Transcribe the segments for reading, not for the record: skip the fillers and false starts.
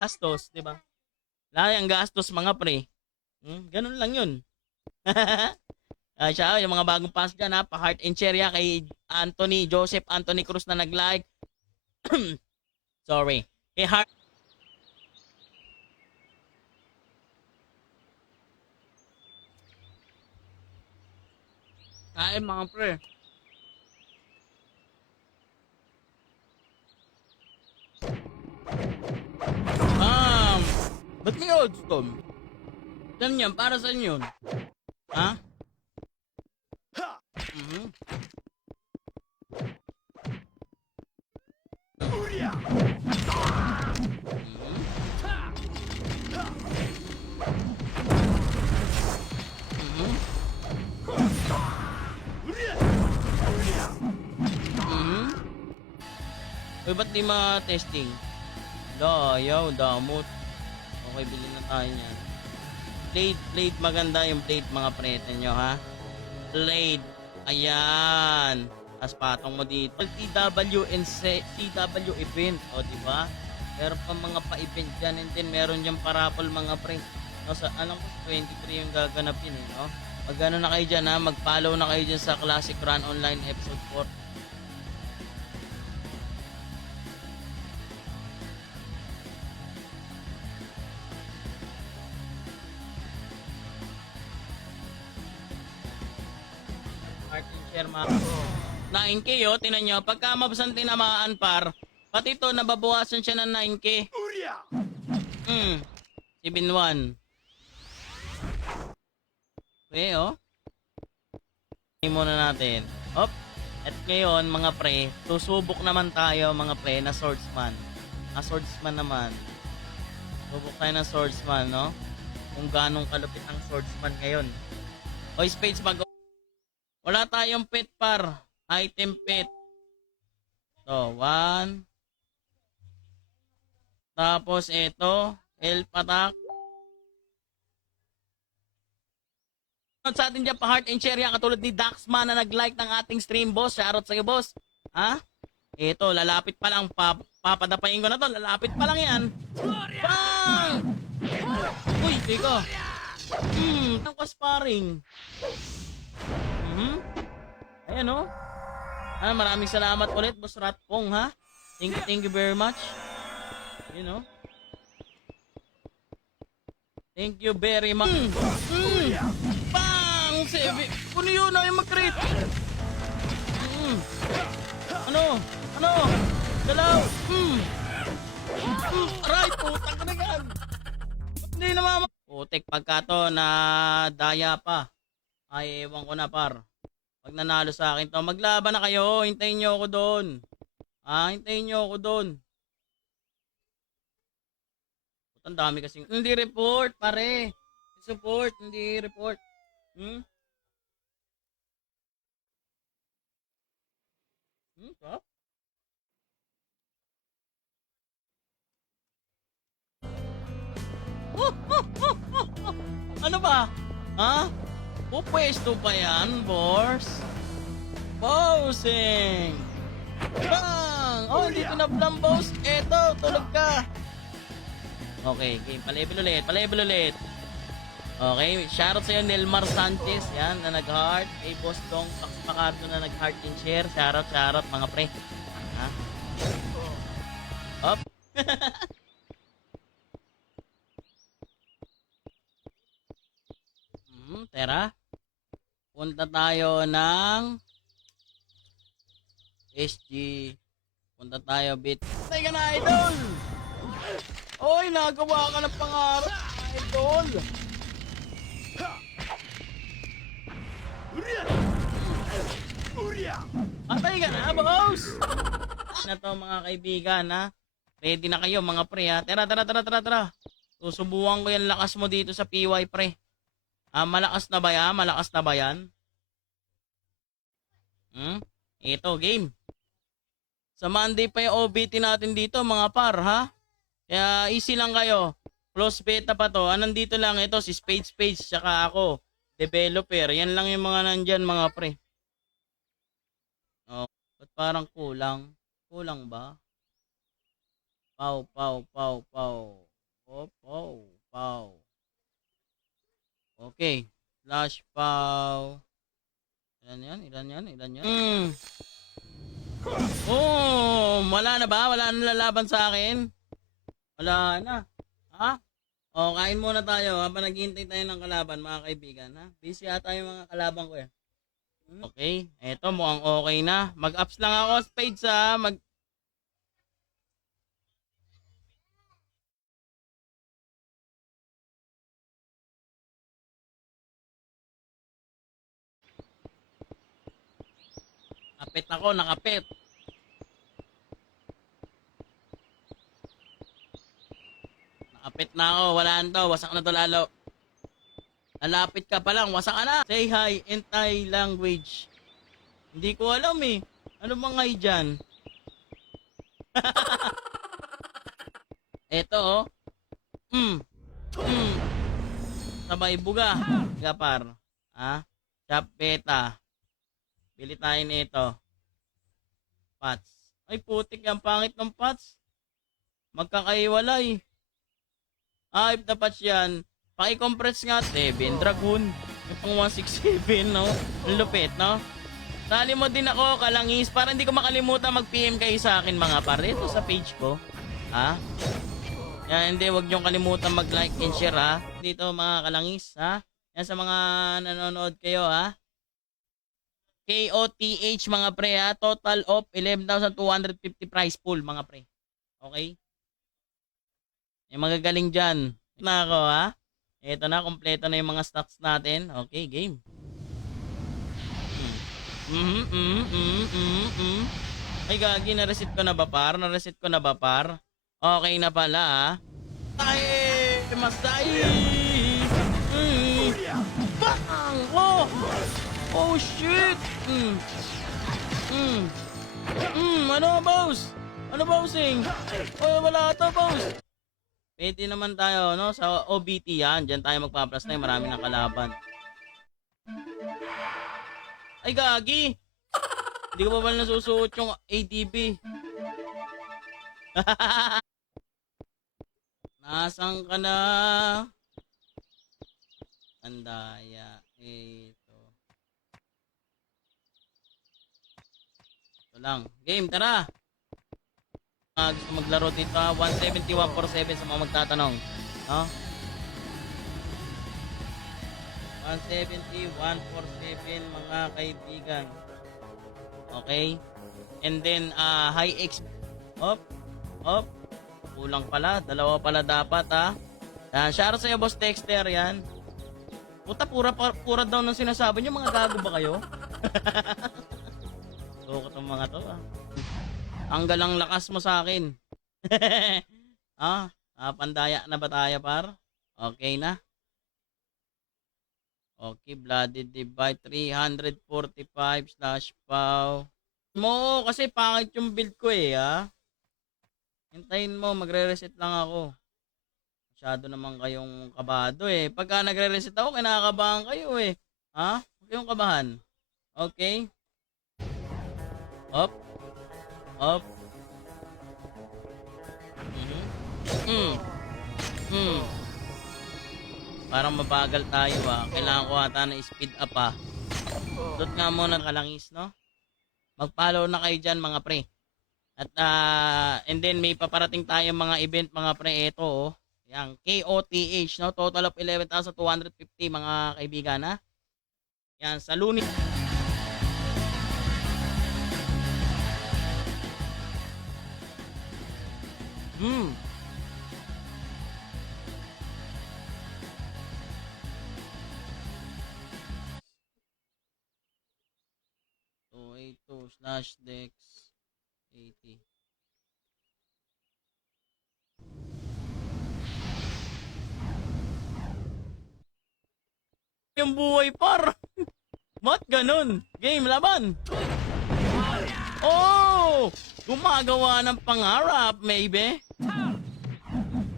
gastos, di ba? Wala ang gastos mga pre. Ganun lang yun. Siya, yung mga bagong pass dyan ha, pa-heart and share ya kay Joseph Anthony Cruz na nag-like. Sorry. Kay Heart. Kain mga pre. Um, ba't may old stone? Saan yan? Para saan yun? Ha? Mhm. Mhm. Mhm. Uy, ba't di ma-testing? Ayaw, damot. Okay, bilhin na tayo niyan. Blade, maganda yung blade mga prete nyo ha. Blade, ayan. Tapos patong mo dito. TW and TW event, o diba? Meron pa mga pa-event dyan and then meron dyan parapol mga pre. No, sa, alam ko 23 yung gaganapin eh, no? Mag ano na kayo dyan ha, mag-follow na kayo dyan sa Classic Run Online episode 4. Martin Sherma. 9K oh, tinan nyo. Pagka mabsang tinamaan par, pati ito nababawasan siya ng 9K. Hmm, 7-1. Okay oh. Hindi muna natin. Op. At ngayon mga pre, susubok naman tayo mga pre na swordsman. Swordsman naman. Subok tayo ng swordsman, no? Kung ganong kalupit ang swordsman ngayon. O spades mag. Wala tayong pet par. Item pet. So, 1. Tapos ito, elf attack. Sa atin dyan, pa-heart and share yan, katulad ni Daxman na nag-like ng ating stream, boss. Shoutout sa'yo, boss. Ha? Ito, lalapit pa lang. Papadapain ko na to. Lalapit pa lang yan. Bang! Uy, teka. Ang sparring. Ayan, oh. Maraming salamat ulit, boss Ratpong, ha? Thank you very much. You know. Thank you very much. Bang! Sevi. Kuno yun, ay mag-crit. Ano? Galaw. Aray, putang ka na yan. Hindi na mama. Putek, pagka to na daya pa. Ay, ewan ko na par. Pag nanalo sa akin to, maglaban na kayo. Hintayin nyo ako doon. Hintayin nyo ako doon. Ang dami kasing hindi report, pare. Support, hindi report. Stop. Ano ba? Ha? Pupwesto pa yan, boss? Bossing! Bang! Oh, hindi ko na blam, boss. Eto, tulog ka. Okay, game. Palibel ulit. Okay, shoutout sa'yo, Nelmar Sanchez. Yan, na nag-heart. Kay Boss Dong Pacardo na nag-heart and share. Shoutout, mga pre. Ha? Up. Tera. Punta tayo ng SG. Punta tayo, bit. Tay ka na, idol! Oy, nagawa ka ng pangarap, idol! Patay ka na, boss! Na to mga kaibigan, ha? Ready na kayo, mga pre, ha? Tara. Susubukan ko yung lakas mo dito sa PY, pre. Malakas na ba yan? Malakas na ba yan? Ito, game. Sa Monday pa yung OBT natin dito, mga par, ha? Kaya easy lang kayo. Close beta pa to. Nandito lang ito, si Spades, tsaka ako. Developer. Yan lang yung mga nandyan, mga pre. Oh, ba't parang kulang? Kulang ba? Pau. Okay. Flash pow. Ilan yan? Oh, wala na ba? Wala na lalaban sa akin? Wala na. Ha? O, kain muna tayo habang naghihintay tayo ng kalaban, mga kaibigan. Ha? Busy ata yung mga kalaban ko eh. Okay, eto mukhang okay na. Mag-ups lang ako, spades ha. Nakapit ako, nakapit. Nakapit na ako, wala na to. Wasak na to lalo. Lalapit ka pa lang, wasak ka na. Say hi in Thai language. Hindi ko alam eh. Ano bang hi dyan? Eto oh. Mm. Mm. Sabay buga. Gapar. Ha? Chop beta. Bili tayo nito. Pats. Ay putik, ang pangit ng pats. Magkakaiwalay. If the patch yan, paki-compress nga 7 Dragoon. Yung pang 167, no? Ang lupit, no? Sali mo din ako, kalangis, para hindi ko makalimutan mag-PM kayo sa akin mga pare. Ito sa page ko. Ha? Yan, hindi, wag niyong kalimutan mag-like and share, ha? Dito mga kalangis, ha? Yan sa mga nanonood kayo, ha? KOTH mga pre, ha? Total of 11,250 prize pool mga pre. Okay? Yung magagaling dyan. Na ako, ha? Ito na, kompleto na yung mga stocks natin. Okay, game. Ay, gagi, na-reset ko na ba, par? Na-reset ko na ba, par? Okay na pala, ha? Ay, masay! Bang! Oh! Oh, shit! Ano, boss? Ano, bossing? Oh, wala ito, boss. Pwede naman tayo, no? Sa OBT yan. Diyan tayo magpa-plus na yung marami ng kalaban. Ay, gagi! Hindi ko pa pala nasusuot yung ATB. Nasaan ka na? Andaya. Ito. Ito lang. Game, tara! Gusto maglaro dito, 17147 sa mga magtatanong. No? 17147 mga kaibigan. Okay? And then, high XP. Hop. Kulang pala. Dalawa pala dapat, ha? Yan, shout out sa'yo, Boss Dexter, yan. Puta, pura daw ng sinasabi nyo. Mga gago ba kayo? So, itong mga to, ha? Ang galang lakas mo sa akin. Pandaya na ba tayo, par? Okay na. Okay, Blooded Divide 345 slash pow. Mo, kasi pangit yung build ko eh, ha? Hintayin mo, magre-reset lang ako. Masyado naman kayong kabado eh. Pagka nagre-reset ako, kinakabahan kayo eh. Ha? Huwag kayong kabahan. Okay? Up. Parang mabagal tayo Kailangan ko ata na speed up Dot nga muna kalangis, no? Mag-follow na kayo dyan mga pre. At and then may paparating tayong mga event mga pre. Ito Yang KOTH, no? Total of 11,250 mga kaibigan, ha? Yan, sa Lunes. 282 slash dex 80. Yung buhay par. Ba't ganun? Game, laban. Oh! Gumagawa ng pangarap, maybe.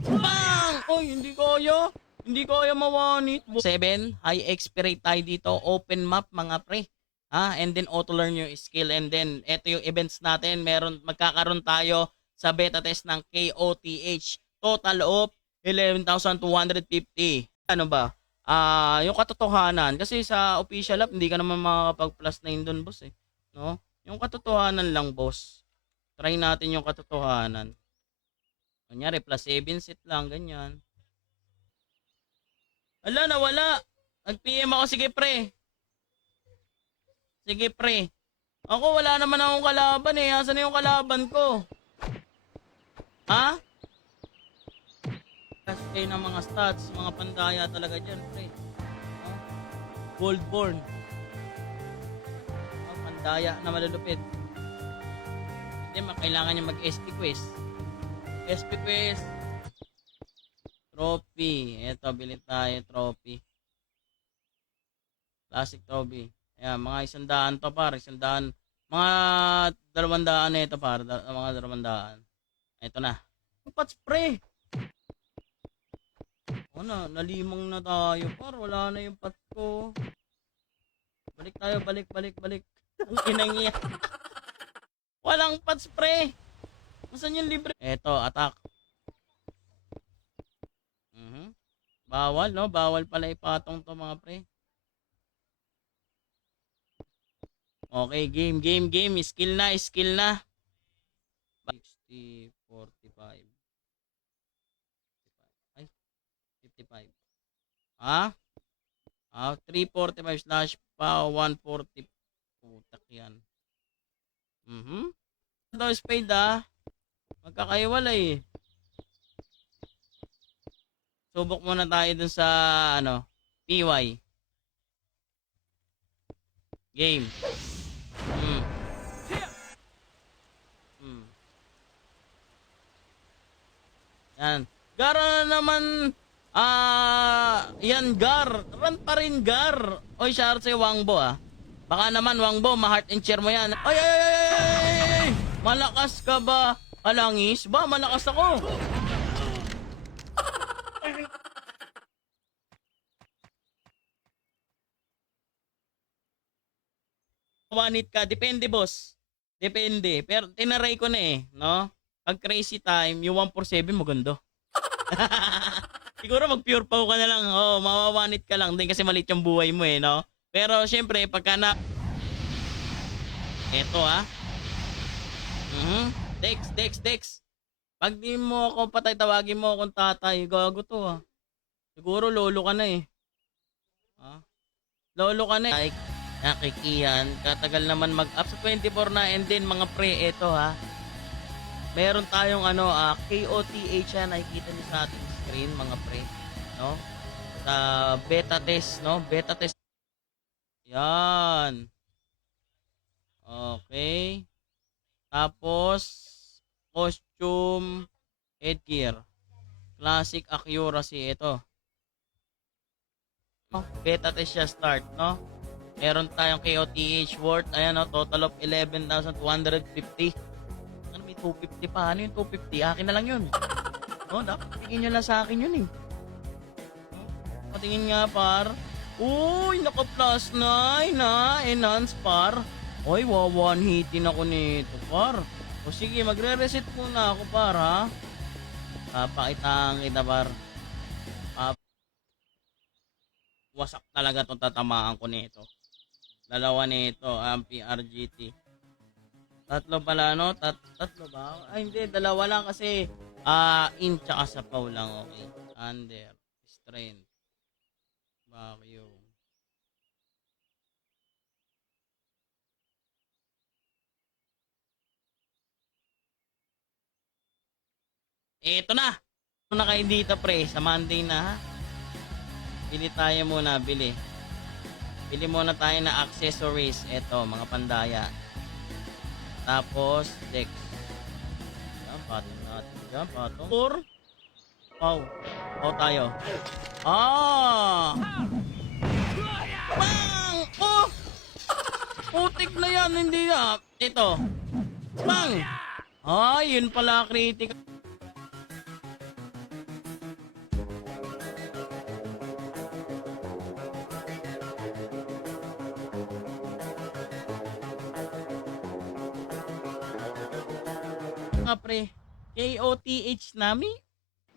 Bang! Oy, hindi kaya. Hindi kaya mawanit. 7, high XP rate tayo dito. Open map, mga pre. And then auto learn yung skill. And then, eto yung events natin. Magkakaroon tayo sa beta test ng KOTH. Total of 11,250. Ano ba? yung katotohanan. Kasi sa official app, hindi ka naman makakapag-plus 9 doon, boss eh. No? Yung katotohanan lang, boss. Try natin yung katotohanan. Kunyari, plus 7 set lang, ganyan. Ala, nawala. Nag-PM ako, sige pre. Sige pre. Ako, wala naman akong kalaban eh. Asan na yung kalaban ko? Ha? Kasi ng mga stats, mga pandaya talaga dyan, pre. Oh, Goldborn. Oh, pandaya na malulupit. Hindi, kailangan niya mag-SP quest. SP quest. Trophy. Eto, bilhin tayo, trophy. Classic trophy. Ayan, mga 100 to par, 100. Mga 200 na ito par, mga 200. Ito na. Pats pre. O na, nalimang na tayo par, wala na yung pat ko. Balik tayo, balik. Ang inang iya. Walang pats pre. Masan yung libre? Eto, attack. Bawal, no? Bawal pala ipatong to mga pre. Okay, game. Skill na. 60, 45. Ay, 55. Ha? 345 slash pa 140. Putak yan. Ito spade magkakaiwalay eh. Subok muna tayo dun sa PY. Game. Yan. Gar na naman. Yan Gar. Run pa rin Gar. Oy, shout out sa Wangbo Baka naman Wangbo, ma-heart and cheer mo yan. Ay! Malakas ka ba? Alangis ba? Malakas ako. One hit ka. Depende, boss. Depende. Pero tinaray ko na no? Pag crazy time, yung 147 maganda. Siguro mag-pure pow ka na lang. Mawawanit ka lang din kasi maliit yung buhay mo no? Pero syempre, pagka na... Eto Dex. Pag di mo ako patay, tawagin mo akong tatay. Gago to Siguro lolo ka na Lolo ka na Like, nakikiyan. Katagal naman mag-up sa 24 na and then mga pre, eto meron tayong KOTH nakikita niyo sa ating screen mga pre, no? Sa beta test, no? Beta test. Yan. Okay. Tapos costume headgear. Classic accuracy ito. Beta test siya start, no? Meron tayong KOTH worth, ayan total of 11,250. 250 pa. Ano yung 250? Akin na lang yun. Dapat tingin nyo lang sa akin yun Patingin nga par. Uy, naka plus 9 enhance par. Uy, one hitin ako nito par. O sige, magre-reset muna ako par Pakitaan kita par. Wasak talaga itong tatamaan ko nito. Dalawa nito, PRGT. Tatlo pala, tatlo ba? Ay, hindi. Dalawa lang kasi in tsaka sa paw lang. Okay. Under. Strength. Vacuum. Eto na. Ito na kayo dito, pre. Sa Monday na, Bili tayo muna. Bili muna tayo na accessories. Eto, mga pandaya. Tapos, Dex. Yan, patong natin dyan. Patong. Pau tayo. Bang! Putik na yan. Hindi na. Ito. Bang! Yun pala critical. Pre, KOTH nami?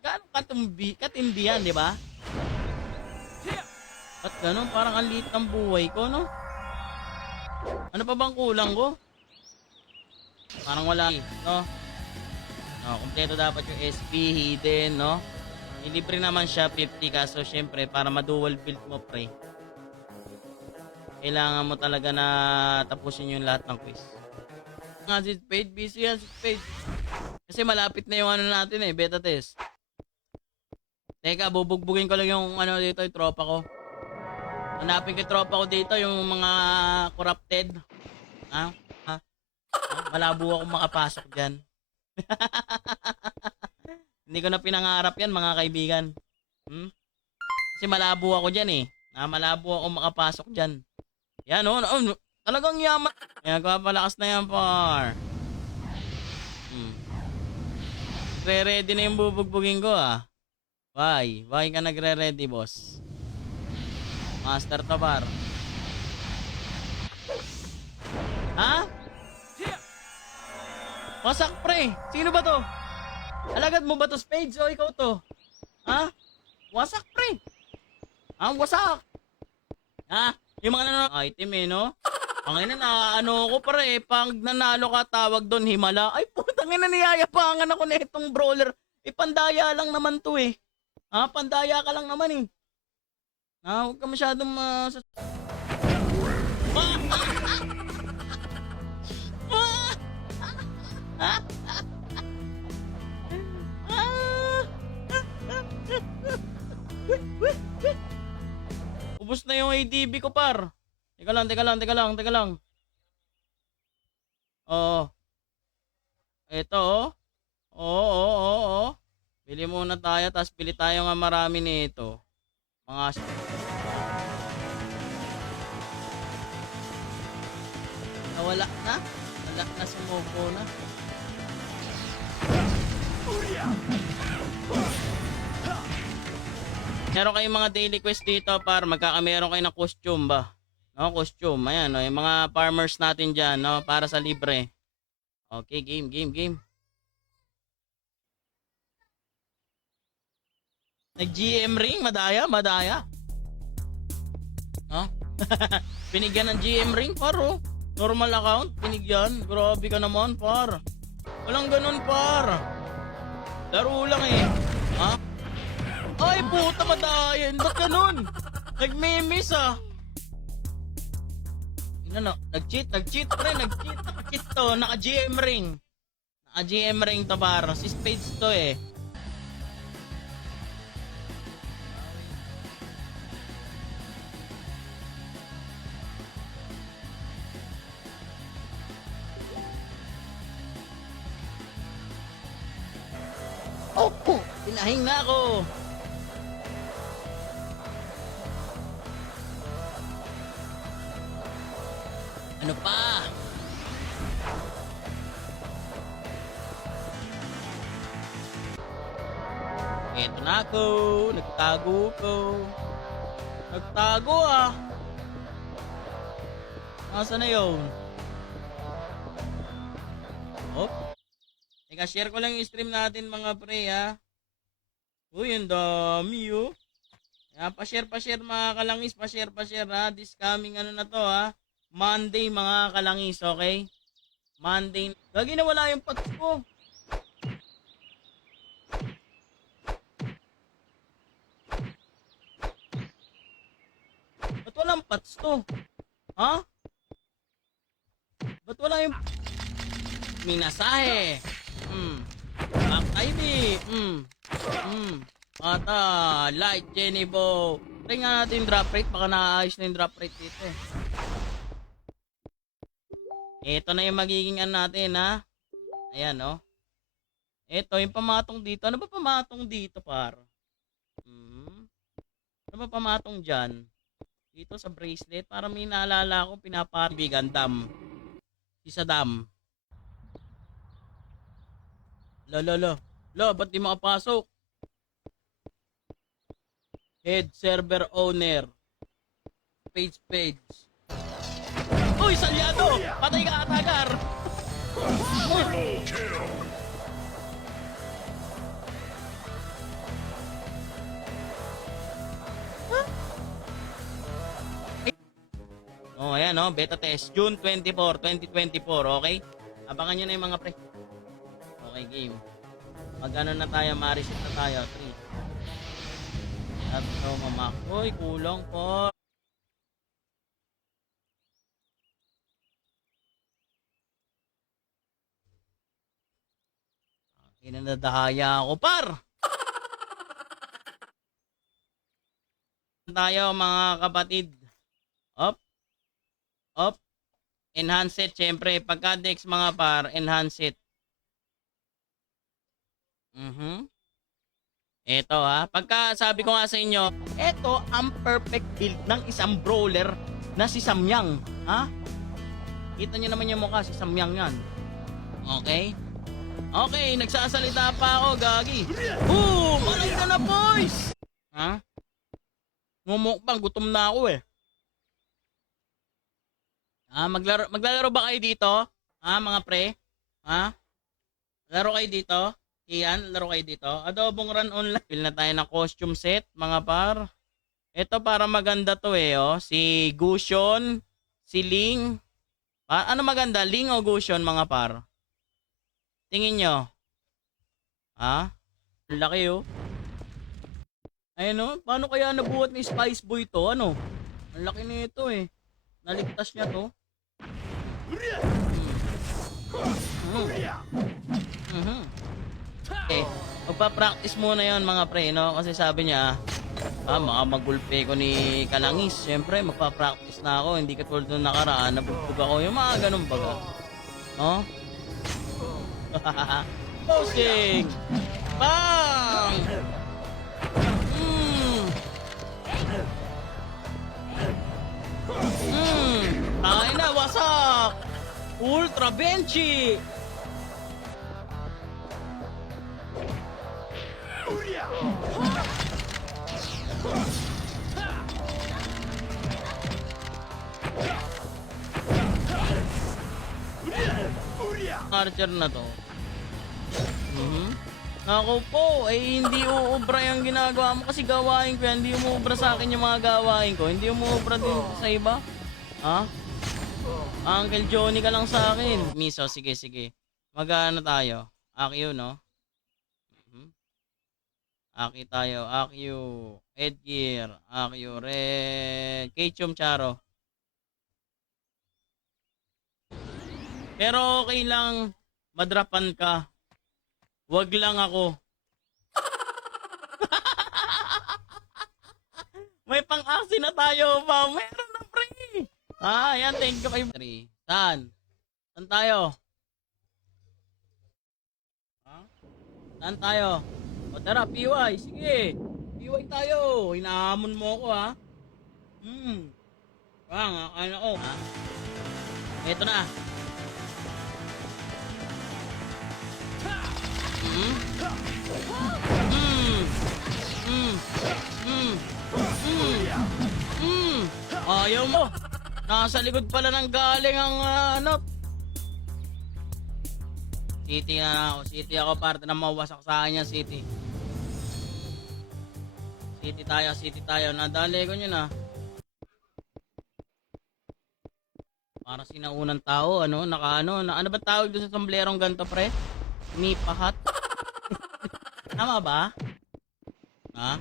Gaano katindi yan, di ba? Ba't ganun? Parang ang liit ng buhay ko, no? Ano pa bang kulang ko? Parang wala, no? No, kompleto dapat yung SP, hidden, no? Ilibre naman siya 50 kaso syempre para ma-dual build mo pre. Kailangan mo talaga na tapusin yung lahat ng quiz. Nga si Spade, busy yan si Spade. Kasi malapit na yung ano natin eh, beta test. Teka, bubugbugin ko lang yung ano dito, yung tropa ko. Hanapin ko yung tropa ko dito, yung mga corrupted. Ha? Ha? Malabo akong makapasok dyan. Hindi ko na pinangarap yan mga kaibigan. Kasi malabo ako dyan eh. Malabo ako makapasok dyan. Yan oh, talagang yaman. Yan, kapalakas na yan par. Re-ready na yung bubugbugin ko ah. Why? Why ka nagre-ready boss? Master to par. Ha? Wasak pre. Sino ba to? Alagad mo ba to Spades o ikaw to? Ha? Wasak pre. Wasak. Ha? Yung mga item eh no? Ang ina na ano ko pare, pag nanalo ka tawag doon himala. Ay putang ina niyayapangan ako na itong brawler. Pandaya lang naman to eh. Pandaya ka lang naman eh. Huwag ka masyadong Ubus na yung ADB ko par. Teka lang. Oh. Ito oh. Oo. Bili muna tayo, tapos bili tayo nga marami nito. Mga wala na. Wala na, sumuko na. Meron kayong mga daily quest dito para magkakameron kayo ng costume ba? No, costume. Ayan, no, yung mga farmers natin dyan, no, para sa libre. Okay, game. Nag-GM ring, madaya. No? Binigyan ng GM ring, par, oh. Normal account, binigyan. Grabe ka naman, par. Walang ganun, par. Laro lang eh. Ha? Ay, puta madayan. Ba't ganun? Nag-memes ah. Nag-cheat pre, nag-cheat to. Naka-GM ring. Naka-GM ring to par. Si Spades to eh. Oh, pinahing na ako. Ano pa? Eto na ako. Nagtago ah. Nasaan na yun? Oh. Teka, share ko lang yung stream natin mga pre ha. Uy, ang dami oh. Pa-share mga kalangis. Pa-share ha. This coming ano na to ha. Monday mga kalangis, okay? Monday. Lagi na wala yung pots ko. Ba't walang pots to? Ha? Ba't wala yung minasahe? Back ID. Mata, light, Jenny Bo. Try nga natin yung drop rate. Baka naayos na yung drop rate dito eh. Ito na yung magiging natin ha. Ayan oh. Ito yung pamatong dito. Ano ba pamatong dito par? Ano ba pamatong dyan? Dito sa bracelet. Para may naalala akong pinaparibigan. Dam. Isa dam. Lo, ba't di makapasok? Head server owner. Page. Uy, salyado! Patay ka, Atagar! Oh, ayan, oh, beta test. June 24, 2024, okay? Abangan nyo na yung mga pre. Okay, game. Mag-ano na tayo, ma-reset na tayo. 3. Sabi mama. Uy, kulang po. Inanadahaya ako, par. Tayo, mga kapatid. Up. Up. Enhance it, syempre. Pagka Dex, mga par, enhance it. Eto ha, pagka sabi ko nga sa inyo, eto ang perfect build ng isang brawler na si Samyang. Ha? Kita nyo naman yung mukha, si Samyang yan. Okay? Okay, nagsasalita pa ako, gagi. Boom! Malay ka na, boys! Ha? Ngumukbang, gutom na ako eh. Ha? Maglalaro ba kayo dito? Ha, mga pre? Ha? Laro kayo dito? Iyan, laro kayo dito. Adobong run online. Feel na tayo ng costume set, mga par. Ito para maganda to eh, oh. Si Gusion, si Ling. Ano maganda? Ling o Gusion, mga par? Tingin nyo. Ha? Laki oh. Ayun oh. Paano kaya nabuhat ni Spice Boy to? Ano? Ang laki nito eh. Naligtas niya to. Magpa-practice muna yon mga pre, no? Kasi sabi niya, baka magulpe ko ni Kalangis. Siyempre, magpa-practice na ako. Hindi katulad nung nakaraan, nabugbog ako. Yung mga ganun baga. No? Posting! Bang! Ay na, wasak! Ultra Benchy! Archer na to. Ako po, hindi uubra yung ginagawa mo kasi gawain ko yan. Hindi umuubra sa akin yung mga gawain ko. Hindi umuubra din sa iba. Ha? Uncle Johnny ka lang sa akin. Miso, sige. Mag-ano tayo? Akyu, no? Aki tayo. Akyu. Edgear. Akyu. Red. Ketchum Charo. Pero okay lang madrapan ka. Wag lang ako. May pang-aksi na tayo ba? Meron na pre. Yan. Thank you kayo. 3. Saan? Saan tayo? Saan tayo? O tara, PY. Sige. PY tayo. Hinahamon mo ako ha. Ano ko? Ito na. Ayaw mo. Nasa likod pala ng galing ang City na ako. City ako parte na mawasak sa akin yan, City. City tayo. Nadali ko nyo na. Para sinaunang tao, ano ba tawag doon sa somblerong ganito, pre? Nipahat. Tama ba? Ha?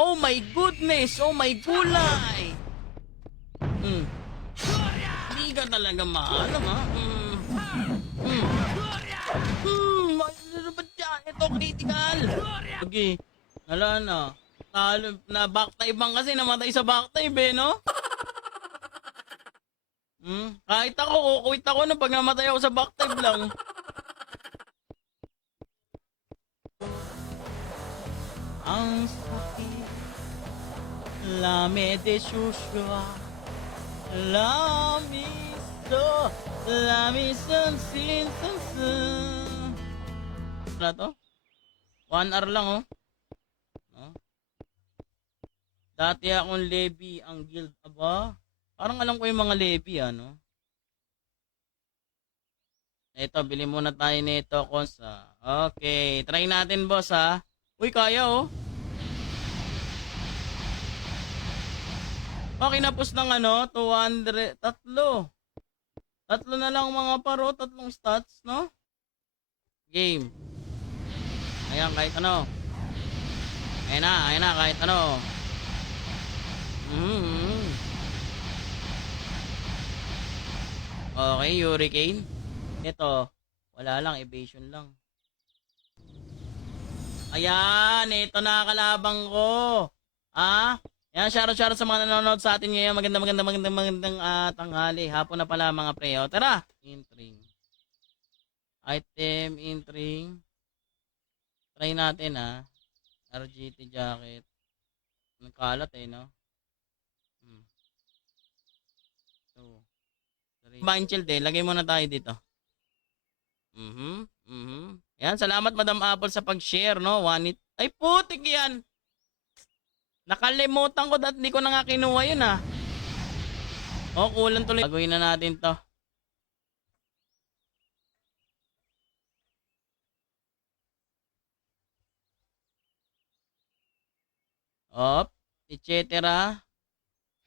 Oh my goodness! Oh my gulay! Hindi ka talaga maalam, ha? Ano ba dyan? Ito, critical! Okay. Wala na. Na backdive bang kasi namatay sa backdive, eh, no? Kahit ako, kukuit ako na pag namatay ako sa backdive lang. Ang sakit, lame de shusha, lami sin. Ano to? 1 hour lang, oh. No? Dati akong Levi ang guild, aba. Parang alam ko yung mga Levi, ano? Ito, bili muna tayo nito, Konsa. Okay, try natin, boss, ha? Uy, kaya, oh. Okay, napos ng 200, tatlo. Tatlo na lang mga paro, tatlong stats, no? Game. Ayan, kahit ano. Ayan na, kahit ano. Mm-hmm. Okay, Hurricane. Ito, wala lang, evasion lang. Ayan, ito na kalabang ko. Yan, shoutout sa mga nanonood sa atin ngayon. Magandang tanghali. Hapon na pala mga pre. O, tara. Intring. Item, intring. Try natin RGT jacket. Ang kalat no? 2, 3. Bind shield lagay muna tayo dito. Yan, salamat Madam Apple sa pag-share, no? One it. Ay, putik yan. Nakalimutan ko dahil hindi ko na nga kinuha yun kulang tuloy. Baguhin na natin to. etc.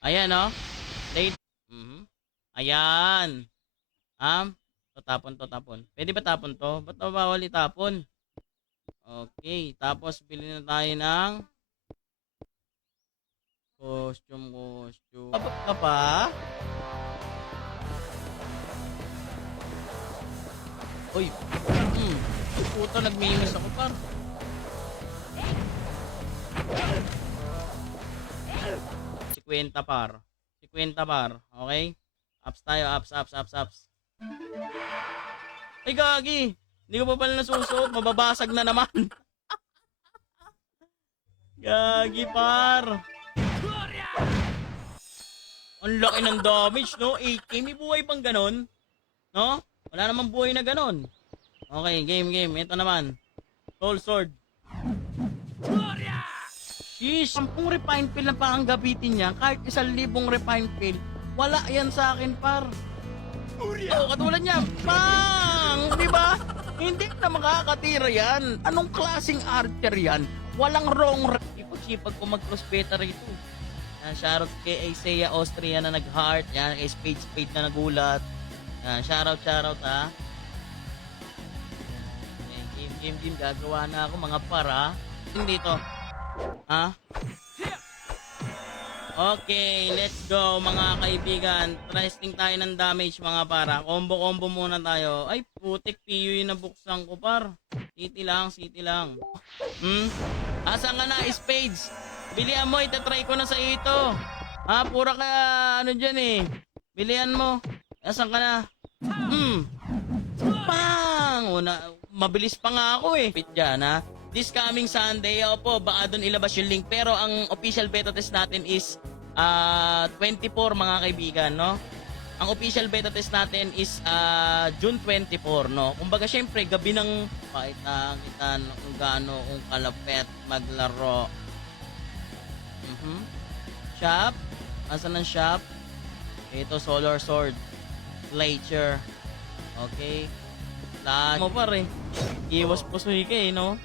Ayan, late. Ayan. Tapon. Pwede ba tapon to? Ba't bawal itapon? Okay, tapos bilhin na tayo ng costume. Abot ka pa? Uy, puta, nagmimis ako par. Si 50 par. Okay? Ups tayo, ups. Ay, gagi. Hindi ko pa pala nasusuot. Mababasag na naman. Gagi, par. Ang laki ng damage, no? 8K. May buhay bang ganon? No? Wala namang buhay na ganon. Okay, game. Ito naman. Soul Sword. Sheesh. 10 refine pill na pa ang gabitin niya. Kahit 1,000 refine pill. Wala yan sa akin, par. Katulad niya. Bang! Diba? Hindi na makakatira yan. Anong klaseng archer yan? Walang wrong. Ipag-sipag ko mag-cross beta rito. Shoutout kay Isaiah Austria na nag-heart. Yan, kay Spade na nagulat. Shoutout Okay, game. Gagawa na ako mga para. Dito. Okay, let's go mga kaibigan. Testing tayo ng damage mga para. Combo muna tayo. Ay, putik. PU yung nabuksan ko par. City lang. Asan ka na, Spades? Bilihan mo, itatry ko na sa ito. Pura ka, dyan Bilihan mo. Asan ka na? Bang! Mabilis pa nga ako Pit dyan This coming Sunday, baka doon ilabas yung link. Pero ang official beta test natin is 24 mga kaibigan, no? Ang official beta test natin is June 24, no? Kumbaga, syempre, gabi ng pakita kita kung gaano kung kalapet maglaro. Shop. Asan ang shop? Ito, Solar Sword. Glacier. Okay. Lahat mo pare. Iwas pusoy ka no?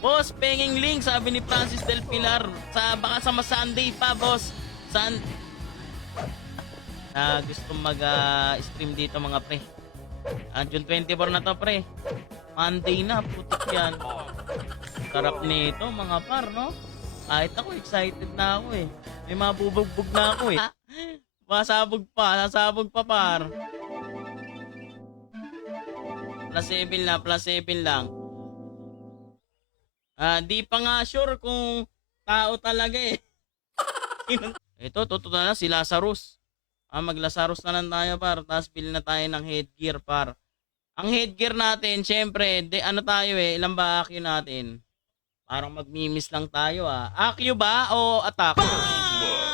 Boss, penging link, sabi ni Francis Del Pilar. Baka sa Sunday pa, boss. Gusto mag-stream dito mga pre. June 24 na to, pre. Monday na, putik yan. Sarap nito, mga par, no? Kahit ako, excited na ako May mabubugbog na ako Sasabog pa, par. Plus 7 lang. Di pa nga sure kung tao talaga Ito, totoo na si Lazarus. Mag-Lazarus na lang tayo, par. Tapos bilhin na tayo ng headgear, par. Ang headgear natin, syempre, tayo ilang ba AQ natin? Parang magmimis lang tayo AQ ba o attack? Bang!